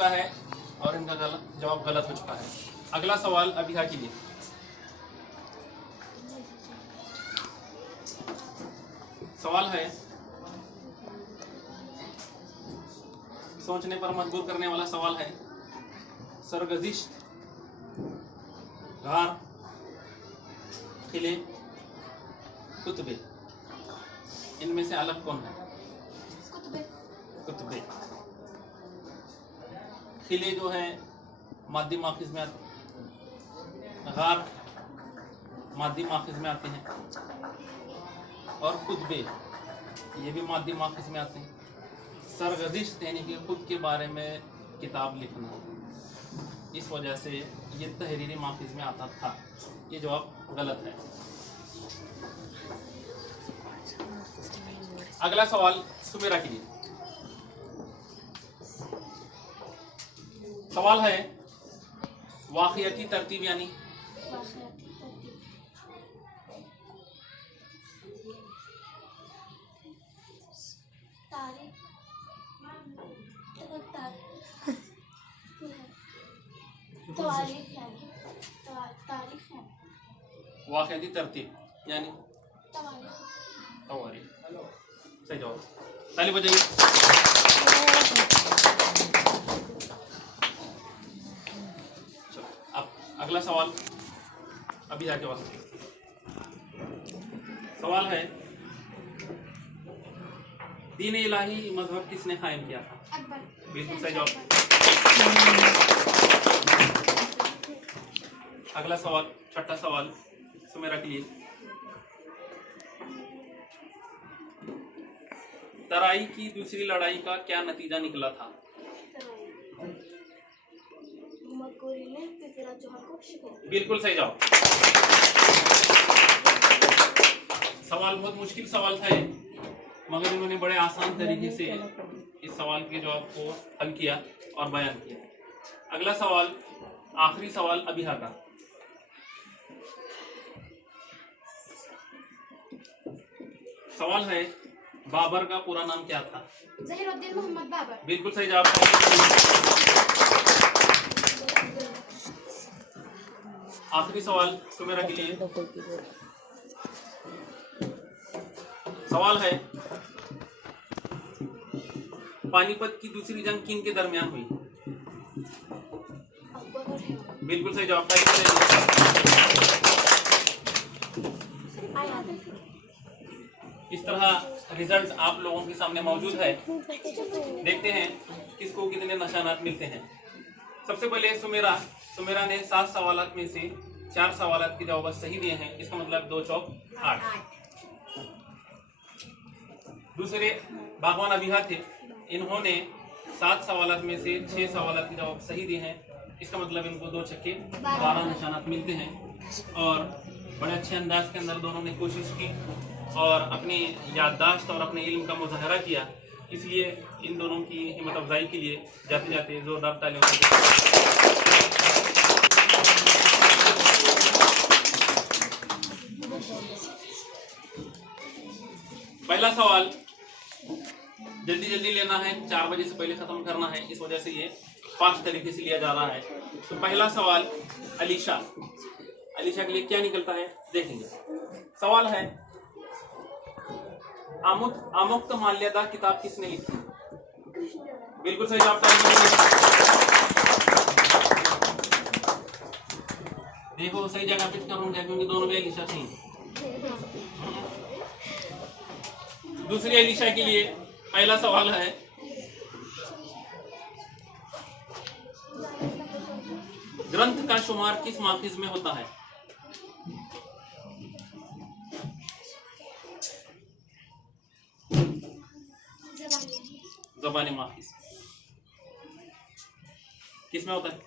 चुका है और इनका जवाब गलत हो चुका है। अगला सवाल अभिहा के लिए। सवाल है, सोचने पर मजबूर करने वाला सवाल है। सरगजिश, गार, किले, कुतबे, इनमें से अलग कौन है? कुतबे। किले जो है मादी माखिज में आते हैं, गार मादी माखिज में आते हैं, और कुतबे ये भी मादी माखिज में आते हैं। सरगजिश यानी कि खुद के बारे में किताब लिखना, इस वजह से ये तहरीरी माखिज में आता था। ये जवाब गलत है। अगला सवाल सुमेरा के लिए। सवाल है, वाक़ियाती तरतीब यानी वाक़ियाती तरतीब यानी तवारीख। सही जवाब, ताली बजाइए। अब अगला सवाल अभी आगे वास्ते। सवाल है, दीन इलाही मजहब किसने कायम किया था? अकबर। बिल्कुल सही जवाब। अगला सवाल, छठा सवाल सुमेरा के लिए। तराई की दूसरी लड़ाई का क्या नतीजा निकला था? बिल्कुल सही जवाब। सवाल बहुत मुश्किल सवाल था ये, मगर इन्होंने बड़े आसान तरीके से इस सवाल के जवाब को हल किया और बयान किया। अगला सवाल, आखिरी सवाल अभिहा का। सवाल है, बाबर का पूरा नाम क्या था? ज़हीरुद्दीन मोहम्मद बाबर। बिल्कुल सही जवाब। आखिरी सवाल सुमेरा के लिए। सवाल है, पानीपत की दूसरी जंग किन के दरमियान हुई? बिल्कुल सही जवाब। इस तरह रिजल्ट आप लोगों के सामने मौजूद है। देखते हैं किसको कितने निशानात मिलते हैं। सबसे पहले सुमेरा ने 7 सवालात में से 4 सवालात के जवाब सही दिए हैं। इसका मतलब 2 चौक 8। दूसरे बागवान अभिहा थे, इन्होंने 7 सवालात में से 6 सवालात के जवाब सही दिए हैं। इसका मतलब इनको 2 छक्के 12 निशानात मिलते हैं। और बड़े अच्छे अंदाज के अंदर दोनों ने कोशिश की और अपनी याददाश्त और अपने इल्म का मुजाहरा किया। इसलिए इन दोनों की हिम्मत अफजाई के लिए जाते जाते जोरदार तालियों से पहला सवाल जल्दी लेना है, 4 बजे से पहले खत्म करना है, इस वजह से ये फास्ट तरीके से लिया जा रहा है। तो पहला सवाल अलीशा के लिए क्या निकलता है देखेंगे। सवाल है, आमुक्त माल्यदा किताब किसने लिखी? बिल्कुल सही जवाब। देखो सही जगह पिक करूंगा क्योंकि दोनों भी अलीशा थी। दूसरी अलीशा के लिए पहला सवाल है, ग्रंथ का शुमार किस माखिज में होता है? ज़बानी माखिज किस में होता है?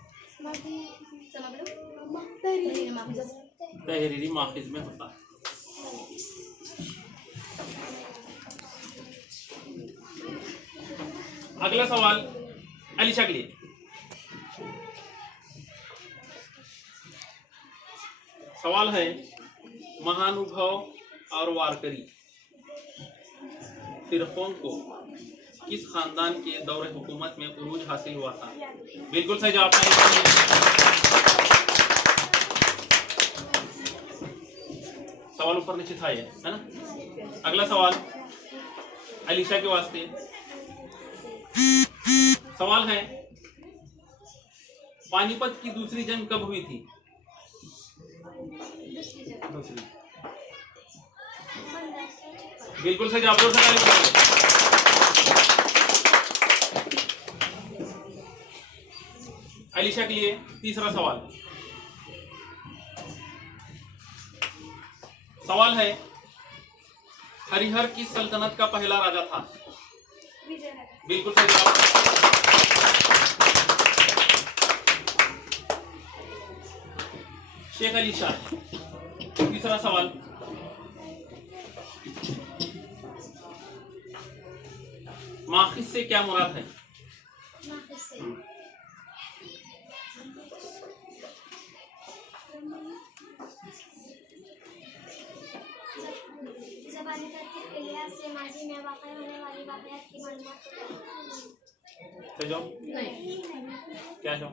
तहरीरी माखिज में होता है। अगला सवाल अलीशा के लिए। सवाल है, महानुभव और वारकरी फिरकों को किस खानदान के दौरे हुकूमत में उरूज हासिल हुआ था? बिल्कुल सही जवाब है। सवाल ऊपर नीचे था ये, है ना। अगला सवाल अलीशा के वास्ते सवाल है, पानीपत की दूसरी जंग कब हुई थी? दूसरी। बिल्कुल सही जवाब। अलीशा के लिए तीसरा सवाल। सवाल है, हरिहर किस सल्तनत का पहला राजा था? बिल्कुल सही जवाब। शेख अलीशा तीसरा सवाल। माखिज से क्या मुराद है? ज़बानी तरतीब के लिहाज से माजी में वाक़या होने वाली वाक़यात की मालूमात क्या जो?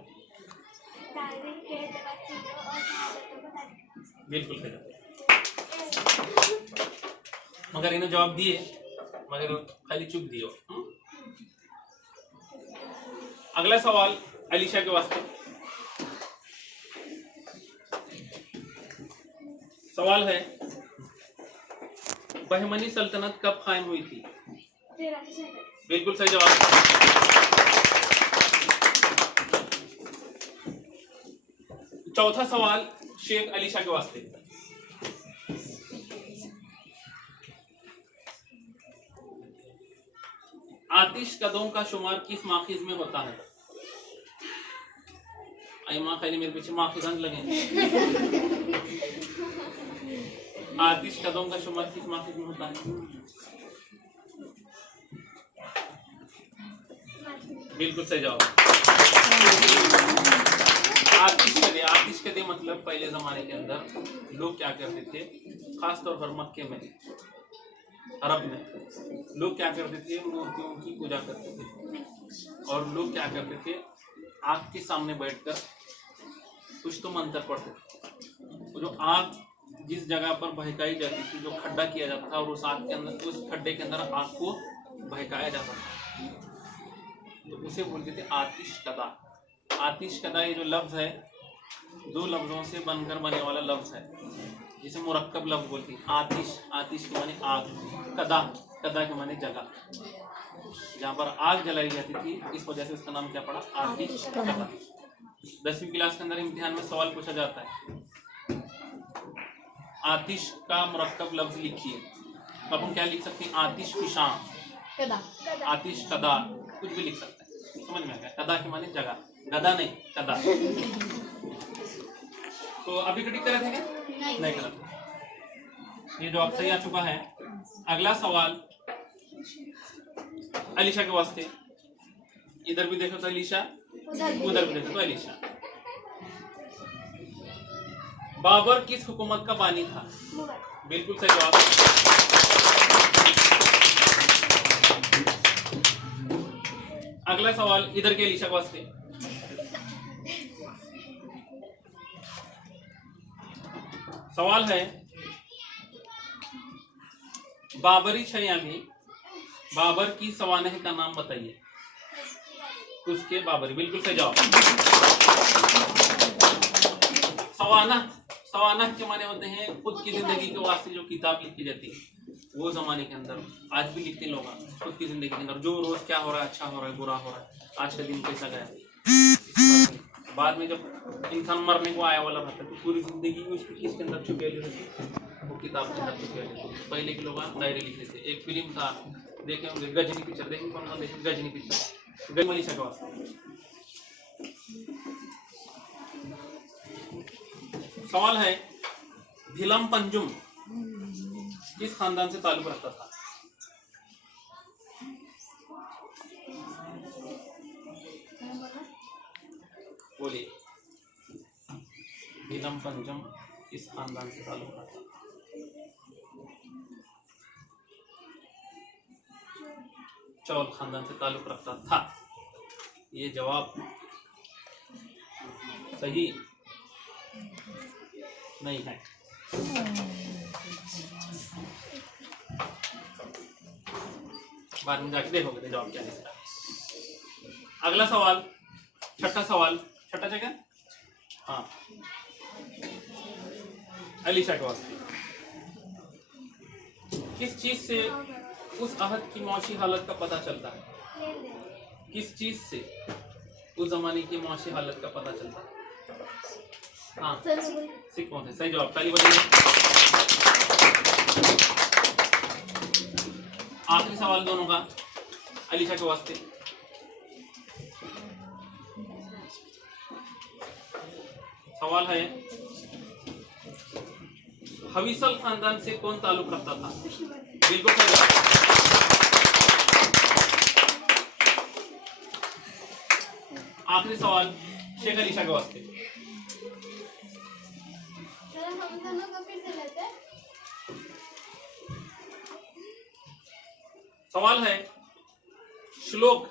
तारीख के तवज्जुह और शहादतों को तारीख। बिल्कुल सही। मगर इन्हें जवाब दिए, मगर खाली चुप दियो। अगला सवाल अलीशा के वास्ते। सवाल है, बहमनी सल्तनत कब कायम हुई थी? बिल्कुल सही जवाब। चौथा सवाल शेख अलीशा के वास्ते। आतिश कदों का शुमार किस माखिज में होता है? आई माँ खाली मेरे पीछे माखिजान लगे। आतिश कदों का शुमार किस माखिज में होता है? बिल्कुल सही जवाब। आतिश कदे मतलब पहले जमाने के अंदर लोग क्या करते थे, खास तौर पर मक्के में, अरब में लोग क्या करते थे, मूर्तियों की पूजा करते थे। और लोग क्या करते थे, आग के सामने बैठकर कुछ तो मंत्र पढ़ते थे। जो आग जिस जगह पर बहकाई जाती थी, जो खड्डा किया जाता था, और उस आग के अंदर, उस खड्डे के अंदर आग को बहकाया जाता था, तो उसे बोलते थे आतिश कदा। आतिश कदा ये जो लफ्ज़ है, दो लफ्ज़ों से बनकर बने वाला लफ्ज़ है, जिसे मुरक्कब लफ्ज़ बोलती है। आतिश, आतिश के माने आग, कदा, कदा के माने जगह, जहाँ पर आग जलाई जाती थी, इस वजह से उसका नाम क्या पड़ा, आतिश कदा। 10वीं क्लास के अंदर इम्तिहान में सवाल पूछा जाता है, आतिश का मुरक्कब लफ्ज़ लिखिए। अब हम क्या लिख सकते हैं, आतिश फिशां, आतिश कदा, कुछ भी लिख सकते हैं। समझ में आ गया? कदा के माने जगह, गदा नहीं, कदा। तो अभी क्रिटिक कर रहे थे क्या? नहीं कर रहे। ये जवाब सही आ चुका है। अगला सवाल अलीशा के वास्ते। इधर भी देखो तो अलीशा, उधर भी देखो तो अलीशा। बाबर किस हुकूमत का बानी था? बिल्कुल सही जवाब। अगला सवाल इधर के अलीशा के वास्ते। सवाल है, बाबरी छया में बाबर की सवानह का नाम बताइए। उसके बाबरी, बिल्कुल सही जवाब। सवानह के माने होते हैं खुद की जिंदगी के वास्ते जो किताब लिखी जाती है, वो जमाने के अंदर आज भी लिखते लोग खुद की जिंदगी के अंदर, जो रोज क्या हो रहा है, अच्छा हो रहा है, बुरा हो रहा है, आज का दिन कैसा गया। बाद में जब इंसान मरने को आया वाला रहता है, तो पूरी जिंदगी में उसकी किसके अंदर छुपी रहती है, वो किताब के अंदर छुपी रहती है। पहले के लोग डायरी लिखते थे। एक फिल्म था, देखे होंगे, गजनी पिक्चर, देखेंगे कौन कौन देखे गजनी पिक्चर, गजनी शकवा। सवाल है, भिलम पंजुम किस खानदान से ताल्लुक रखता था? बोलिए। भिलम पंजुम किस खानदान से ताल्लुक रखता था? चौल खानदान से ताल्लुक रखता था। ये जवाब सही नहीं है। बाद में जाके देखोगे तो जवाब क्या है। अगला सवाल, छठा सवाल, छठा जगह, हाँ, अलीशा के वास्ते किस चीज से उस अहद की मौशी हालत का पता चलता है? किस चीज से उस जमाने की मौशी हालत का पता चलता है? हाँ, सिख कौन थे? सही जवाब, ताली बजाइए। आखिरी सवाल दोनों का अलीशा के वास्ते। सवाल है, हवीसल खानदान से कौन ताल्लुक रखता था? बिल्कुल सही जवाब। आखिरी सवाल शेख अलीशा के वास्ते। सवाल है, श्लोक,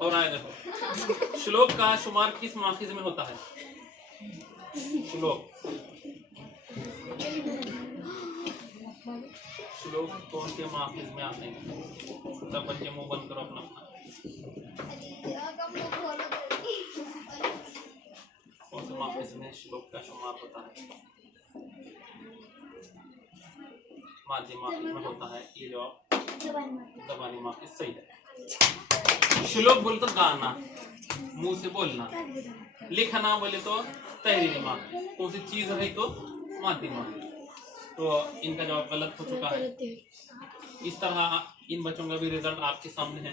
और आए देखो, श्लोक का शुमार किस माखिज में होता है? श्लोक, श्लोक कौन से माखिज में आते हैं? सब बच्चे मुंह बंद करो अपना। कौन से माखिज में श्लोक का शुमार होता है? माध्य माखिज में होता है। ये जवाब ज़बानी माखिज सही है। श्लोक बोले तो गाना, मुंह से बोलना, लिखना बोले तो तहरीरी माखिज, कौन सी चीज है तो माध्य माखिज। तो इनका जवाब गलत हो चुका है। इस तरह इन बच्चों का भी रिजल्ट आपके सामने है।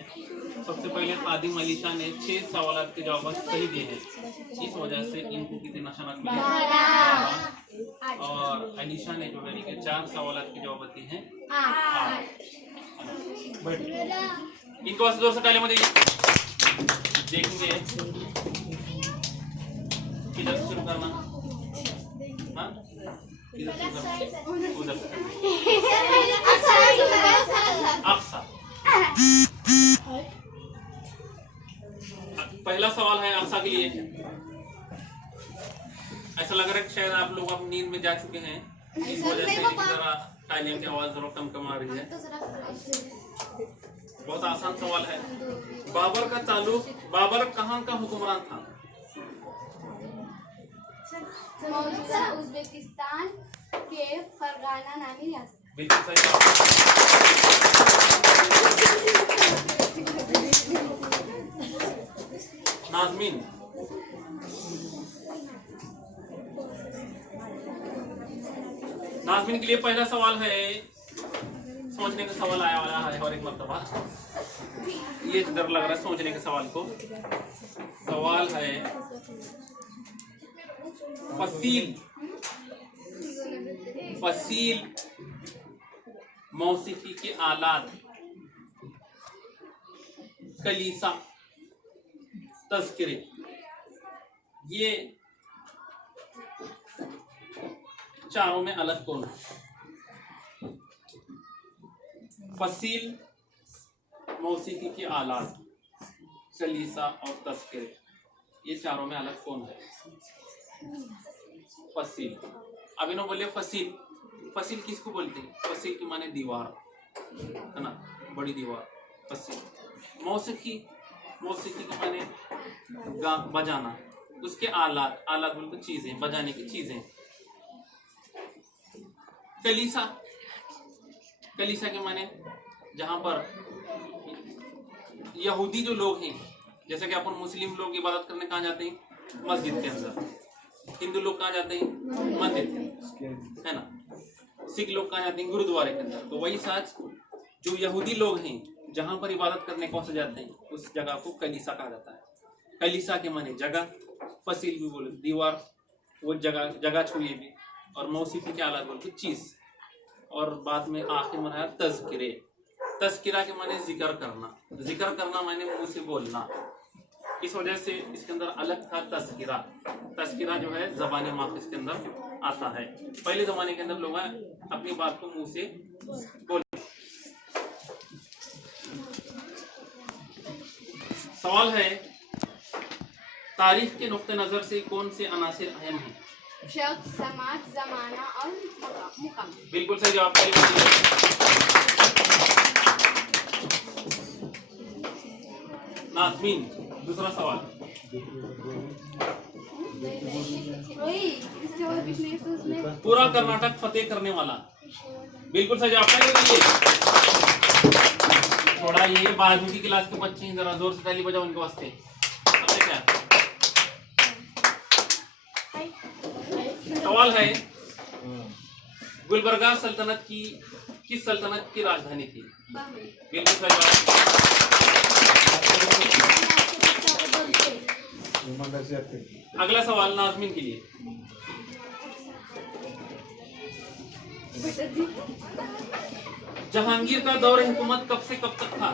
सबसे पहले खादिम अलीशा ने 6 सवाल के जवाब सही दिए हैं, इस वजह से इनको कितने निशानात मिले? 12। और अलीशा ने जो के 4 सवाल के जवाब दिए हैं 8। इनको वास्ते जोर से तालियां बजाइए। देखेंगे किधर से शुरू करना, हाँ? उधर से अक्सा। पहला सवाल है अक्सा के लिए। ऐसा लग रहा है कि शायद आप लोग अब नींद में जा चुके हैं, इस वजह से जरा तालियों की आवाज जरा कम कम आ रही है। बहुत आसान सवाल है। बाबर का ताल्लुक, बाबर कहाँ का हुक्मरान था? मौजूदा उज्बेकिस्तान के फरगाना नामी रियासत। बिल्कुल सही जवाब। नाज़मीन, नाज़मीन के लिए पहला सवाल है, सोचने का सवाल आया वाला है और एक मर्तबा ये डर लग रहा है सोचने के सवाल को। सवाल है, फसील, फसील मौसीकी के आलात, कलीसा, तज़किरे, ये चारों में अलग कौन है? फसील, मौसीकी के आलात, कलीसा और तज़किरे, ये चारों में अलग कौन है? फसील। अब इन्होंने बोले फसील, फसील किसको बोलते हैं? फसील की माने दीवार, है ना, बड़ी दीवार, फसील। मौसीकी, मौसीकी की माने बजाना, उसके आलात, आलात बोलते चीजें, बजाने की चीजें। कलीसा, कलीसा के माने जहाँ पर यहूदी जो लोग हैं, जैसे कि अपन मुस्लिम लोग इबादत करने कहाँ जाते हैं? मस्जिद के अंदर। हिंदू लोग कहाँ जाते हैं? मंदिर के, है ना। सिख लोग कहाँ जाते हैं? गुरुद्वारे के अंदर। तो वही साथ जो यहूदी लोग हैं जहाँ पर इबादत करने पहुंच जाते हैं, उस जगह को कलीसा कहा जाता है। कलीसा के माने जगह, फसील भी बोले दीवार, वो जगह, जगह छुए भी, और मौसीकी के आलात बोलते चीज। और बाद में आखिर में है तज़किरे। तज़किरा के माने जिक्र करना, जिक्र करना माने मुंह से बोलना, इस वजह से इसके अंदर अलग था तज़किरा। तज़किरा जो है ज़बानी माखिज़ के अंदर आता है। पहले ज़माने के अंदर लोग अपनी बात को मुंह से बोल। सवाल है तारीख के नुक्ते नज़र से कौन से अनासिर अहम हैं? शख्स, समाज, जमाना और मुकाम। बिल्कुल सही जवाब। नाज़मीन दूसरा सवाल। पूरा कर्नाटक फतेह करने वाला। बिल्कुल सही जवाब। थोड़ा ये बाजू की क्लास के बच्चे हैं, जरा जोर से ताली बजाओ उनके वास्ते। क्या सवाल है गुलबर्गा सल्तनत की किस सल्तनत की राजधानी थी? बिल्कुल सही जवाब। अगला सवाल नाज़मीन के लिए। जहांगीर का दौर हुकूमत कब से कब तक था?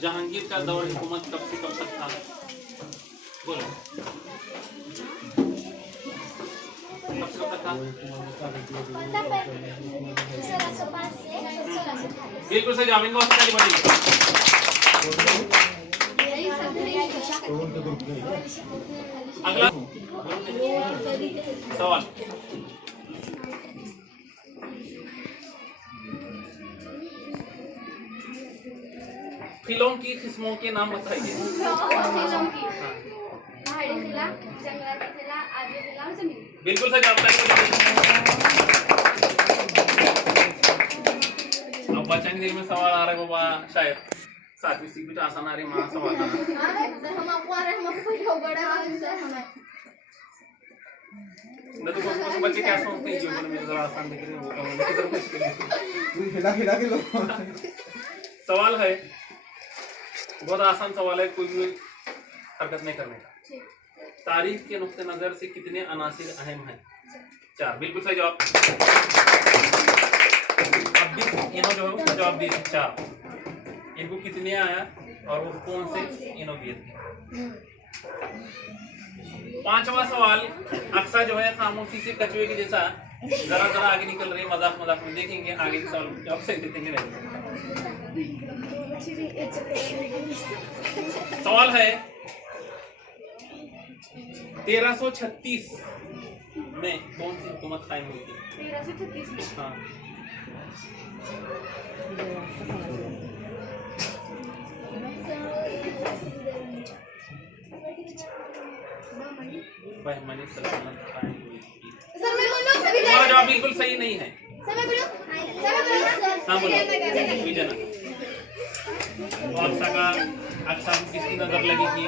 जहांगीर का दौर हुकूमत कब से कब तक था? बोलो कब से कब तक था? बिल्कुल सही जवाब। इनको ताली बजाइए। अगला सवाल। फिलों की किस्मों के नाम बताइए। बिल्कुल सही जवाब। अब बच्चों के दिल में सवाल आ रहा है बाबा, शायद सातवीं सीख कुछ आसान आ रही माँ सवाल आ रहा न तो कुछ बच्चे क्या सोचते हैं जीवन में जरा आसान दिख रहे हैं वो सवाल है बहुत आसान सवाल है, कोई भी हरकत नहीं करने का। तारीख के नुक्ते नजर से कितने अनासिर अहम हैं? 4। बिल्कुल सही जवाब। अब भी इन्हों जो है उसका जवाब दिए 4। इनको कितने आया और वो कौन से इन्हों दिए थे? 5वां सवाल। अक्सा जो है खामोशी से कछुए के जैसा जरा जरा आगे निकल रही है। मजाक मजाक में देखेंगे आगे के सवाल जवाब सही देते हैं। सवाल है 1336 में कौन सी हुकूमत कायम हुई थी? 1336 में हाँ बहमनी सल्तनत कायम हुई थी। तुम्हारा जवाब बिल्कुल सही नहीं है। हाँ बोलो विजय। तो अक्सा का अक्सा को किसकी नजर लगी थी?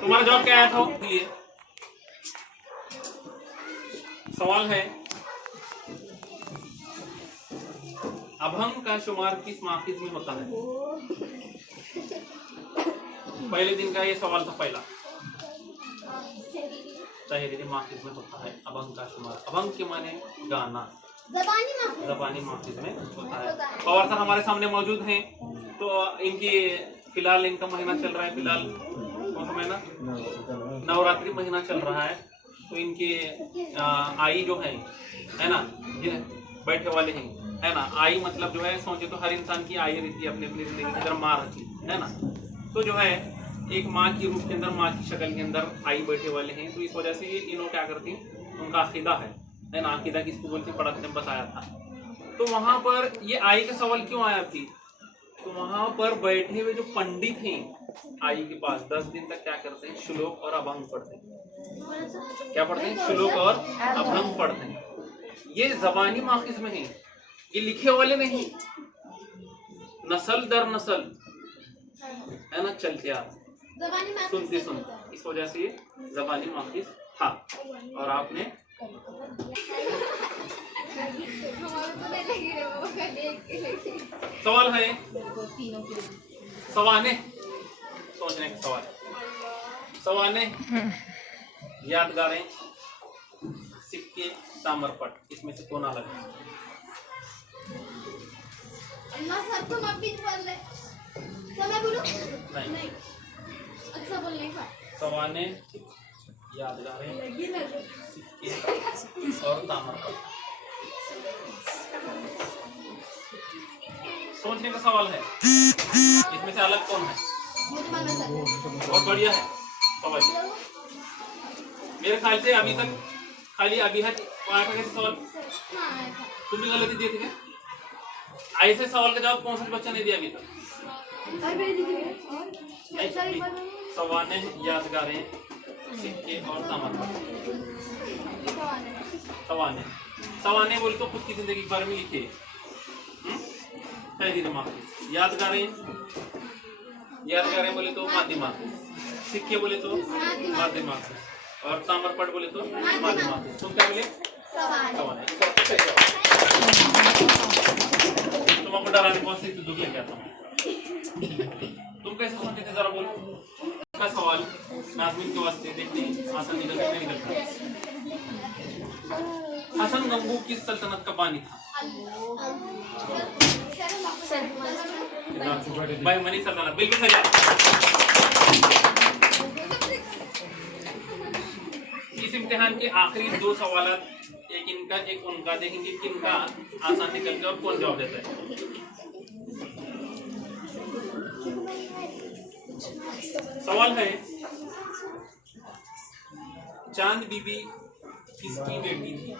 तुम्हारा जवाब क्या आया था? सवाल है अभंग का शुमार किस माखिज में होता है? पहले दिन का ये सवाल था पहला। तहरीरी माखिज में होता है अभंग का शुमार। अभंग के माने गाना, ज़बानी माखिज में होता है। और सर हमारे सामने मौजूद हैं, तो इनकी फिलहाल इनका महीना चल रहा है। फिलहाल कौन सा महीना? नवरात्रि महीना चल रहा है। तो इनके आई जो है ना, ये बैठे वाले हैं, है ना। आई मतलब जो है सोचे तो हर इंसान की आई रहती है अपनी अपनी जिंदगी की तरह माँ रहती है ना। तो जो है एक माँ की रूप के अंदर, माँ की शक्ल के अंदर आई बैठे वाले हैं। तो इस वजह से ये इन्हों क्या करती हैं, उनका अकीदा है ना। अकीदा किसको बोलते हैं पढ़ाते में बताया था। तो वहाँ पर ये आई का सवाल क्यों आया थी? तो वहाँ पर बैठे हुए जो पंडित हैं आई के पास 10 दिन तक क्या करते हैं? श्लोक और अभंग पढ़ते हैं। क्या पढ़ते हैं? श्लोक और अभंग पढ़ते हैं। ये ज़बानी माखिज में है, ये लिखे वाले नहीं, नस्ल दर नस्ल है ना चलते आ सुनते सुनते। इस वजह से ये ज़बानी माखिज था। और आपने सवाल है सवाने, सोचने का सवाल। सवाने यादगारें, सिक्के, ताम्रपट, इसमें से कौन अलग है? अम्मा सर तुम अब भी बोल रहे समय बोलो नहीं अच्छा बोलने का सवाने यादगारें सिक्के और ताम्रपत्र सोचने का सवाल है इसमें से अलग कौन है बहुत बढ़िया है सवाल मेरे ख्याल से अभी तक खाली अभी है आया था कैसे सवाल तुम भी गलती दिए थे क्या ऐसे सवाल का जवाब कौन सा बच्चा ने दिया अभी तक सवाने यादगारें सिक्के और ताम्रपत्र सवाने सवाने बोले तो खुद की जिंदगी के बारे में लिखे दिमाग यादगारें बोले तो माध्यमार्थ सिक्के बोले तो माध्यमार्थ और ताम्रपट बोले तो माध्यमार्थ तुम क्या बोले सवाने तुम आपको डराने कौन सी दुख लेके आता हूँ तुम कैसे सोचते थे जरा बोलो का सवाल नाज़मीन के वास्ते देखते हैं हसन निकलता नहीं निकलता हसन गंगू किस सल्तनत का बानी था भाई मनी सल्तनत बिल्कुल सही इस इम्तिहान के आखिरी दो सवाल एक इनका एक उनका देखेंगे किनका आसान निकल गया और कौन जवाब देता है सवाल है चांद बीबी किसकी बेटी थी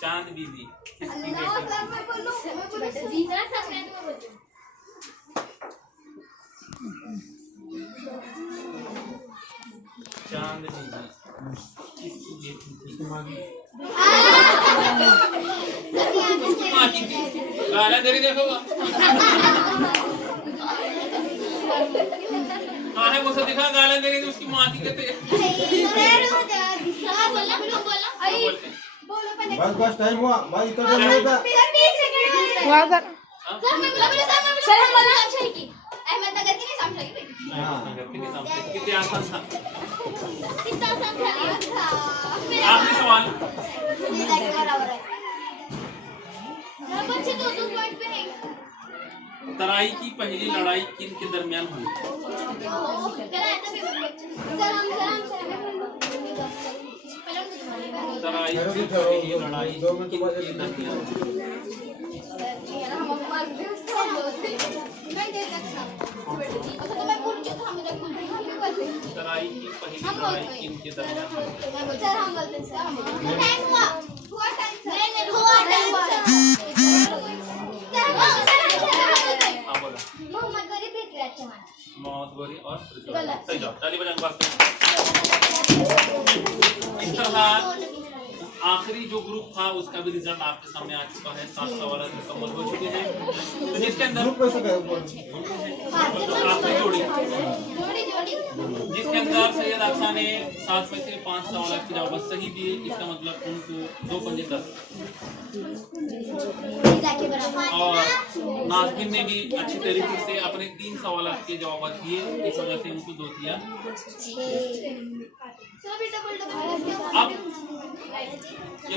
चांद बीबी किसकी बेटी थी चांद बीबी किसकी बेटी थी माँ की थी गाला तेरी देखो हाँ है वो सब दिखा गाला दे रही थी उसकी माँ की कहते बस बस टाइम हुआ भाई इतना टाइम नहीं था अहमदनगर की नहीं समझाई कितने आसान था आखिरी सवाल तराई की पहली लड़ाई किन के दरमियान हुई तराई की पहली लड़ाई किन के दरमियान तराई की पहली लड़ाई किन के दरमियान मोहम्मद गोरी और सही जवाब ताली बजाने वास्ते इस तरह आखिरी जो ग्रुप था उसका भी रिजल्ट आपके सामने आ चुका है 7 सवाल मुकम्मल हो चुके हैं तो जिसके अंदर आखिरी जोड़ी जिसके अंदर सैयद अक्सा ने 7 में से 5 सवाल के जवाब सही दिए इसका मतलब उनको 2 पंजे 10 और नाज़मीन ने भी अच्छी तरीके से अपने 3 सवाल के जवाब दिए इस वजह से उनको 2 दिया अब ये